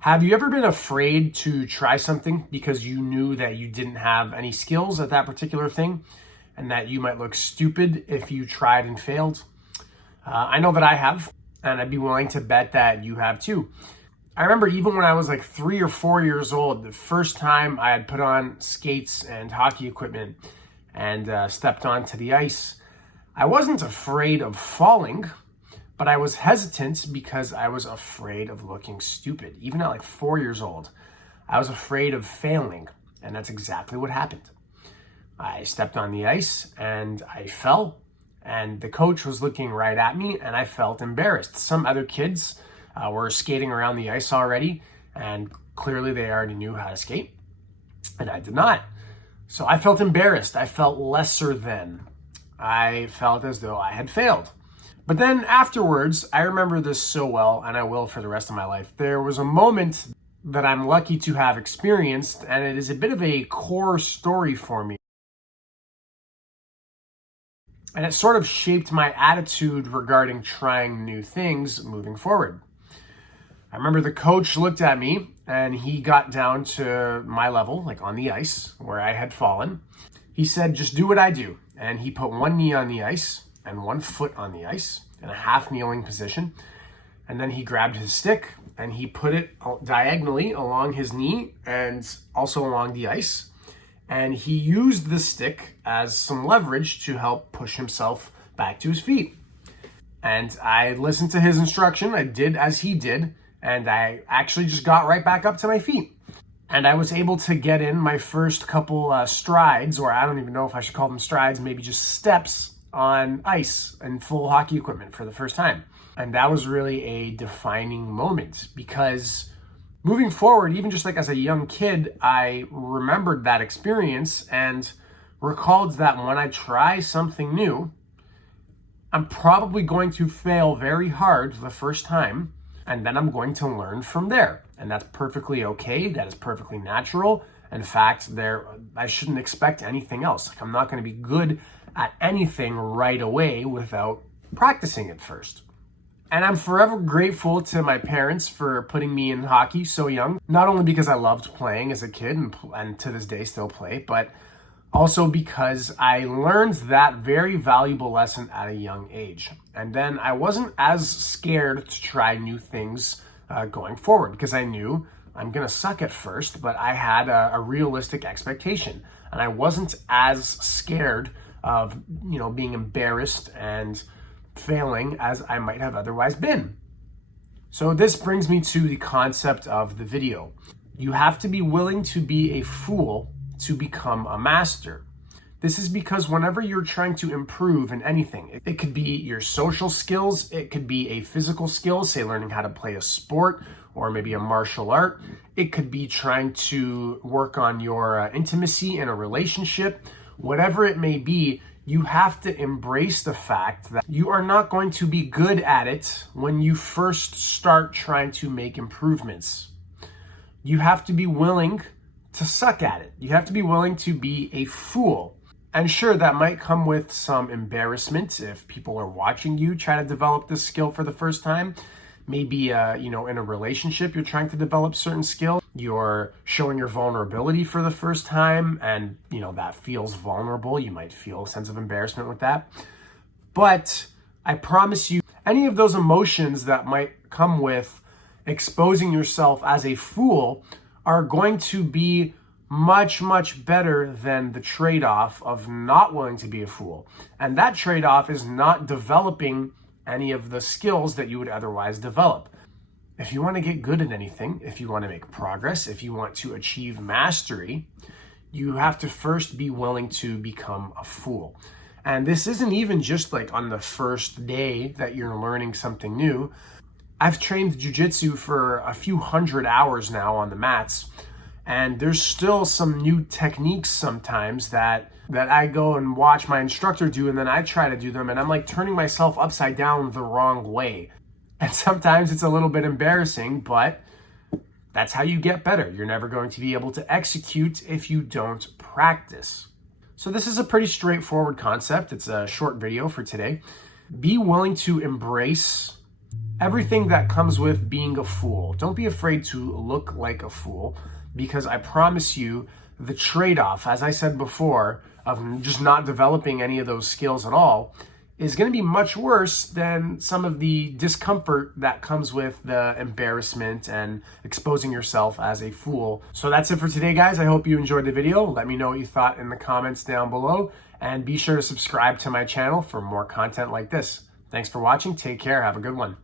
Have you ever been afraid to try something because you knew that you didn't have any skills at that particular thing and that you might look stupid if you tried and failed? I know that I have, and I'd be willing to bet that you have too. I remember even when I was like 3 or 4 years old, the first time I had put on skates and hockey equipment and stepped onto the ice, I wasn't afraid of falling, but I was hesitant because I was afraid of looking stupid. Even at like 4 years old, I was afraid of failing, and that's exactly what happened. I stepped on the ice and I fell, and the coach was looking right at me, and I felt embarrassed. Some other kids were skating around the ice already, and clearly they already knew how to skate, and I did not. So I felt embarrassed. I felt lesser than. I felt as though I had failed. But then afterwards, I remember this so well, and I will for the rest of my life. There was a moment that I'm lucky to have experienced, and it is a bit of a core story for me. And it sort of shaped my attitude regarding trying new things moving forward. I remember the coach looked at me, and he got down to my level, like on the ice, where I had fallen. He said, "Just do what I do." And he put one knee on the ice and one foot on the ice in a half kneeling position. And then he grabbed his stick and he put it diagonally along his knee and also along the ice. And he used the stick as some leverage to help push himself back to his feet. And I listened to his instruction. I did as he did. And I actually just got right back up to my feet. And I was able to get in my first couple strides, or I don't even know if I should call them strides, maybe just steps on ice and full hockey equipment for the first time. And that was really a defining moment, because moving forward, even just like as a young kid, I remembered that experience and recalled that when I try something new, I'm probably going to fail very hard the first time, and then I'm going to learn from there. And that's perfectly okay. That is perfectly natural. In fact, I shouldn't expect anything else. Like, I'm not going to be good at anything right away without practicing it first. And I'm forever grateful to my parents for putting me in hockey so young, not only because I loved playing as a kid and to this day still play, but also because I learned that very valuable lesson at a young age. And then I wasn't as scared to try new things going forward, because I knew I'm going to suck at first, but I had a realistic expectation. And I wasn't as scared of, being embarrassed and failing as I might have otherwise been. So this brings me to the concept of the video. You have to be willing to be a fool to become a master. This is because whenever you're trying to improve in anything, it could be your social skills, it could be a physical skill, say learning how to play a sport or maybe a martial art. It could be trying to work on your intimacy in a relationship. Whatever it may be, you have to embrace the fact that you are not going to be good at it when you first start trying to make improvements. You have to be willing to suck at it. You have to be willing to be a fool. And sure, that might come with some embarrassment if people are watching you try to develop this skill for the first time. Maybe, in a relationship, you're trying to develop certain skill. You're showing your vulnerability for the first time, and, that feels vulnerable. You might feel a sense of embarrassment with that. But I promise you, any of those emotions that might come with exposing yourself as a fool are going to be much, much better than the trade-off of not willing to be a fool. And that trade-off is not developing any of the skills that you would otherwise develop. If you want to get good at anything, if you want to make progress, if you want to achieve mastery, you have to first be willing to become a fool. And this isn't even just like on the first day that you're learning something new. I've trained jiu-jitsu for a few hundred hours now on the mats, and there's still some new techniques sometimes that I go and watch my instructor do, and then I try to do them, and I'm like turning myself upside down the wrong way. And sometimes it's a little bit embarrassing, but that's how you get better. You're never going to be able to execute if you don't practice. So this is a pretty straightforward concept. It's a short video for today. Be willing to embrace everything that comes with being a fool. Don't be afraid to look like a fool, because I promise you the trade-off, as I said before, of just not developing any of those skills at all is going to be much worse than some of the discomfort that comes with the embarrassment and exposing yourself as a fool. So that's it for today, guys. I hope you enjoyed the video. Let me know what you thought in the comments down below, and be sure to subscribe to my channel for more content like this. Thanks for watching. Take care. Have a good one.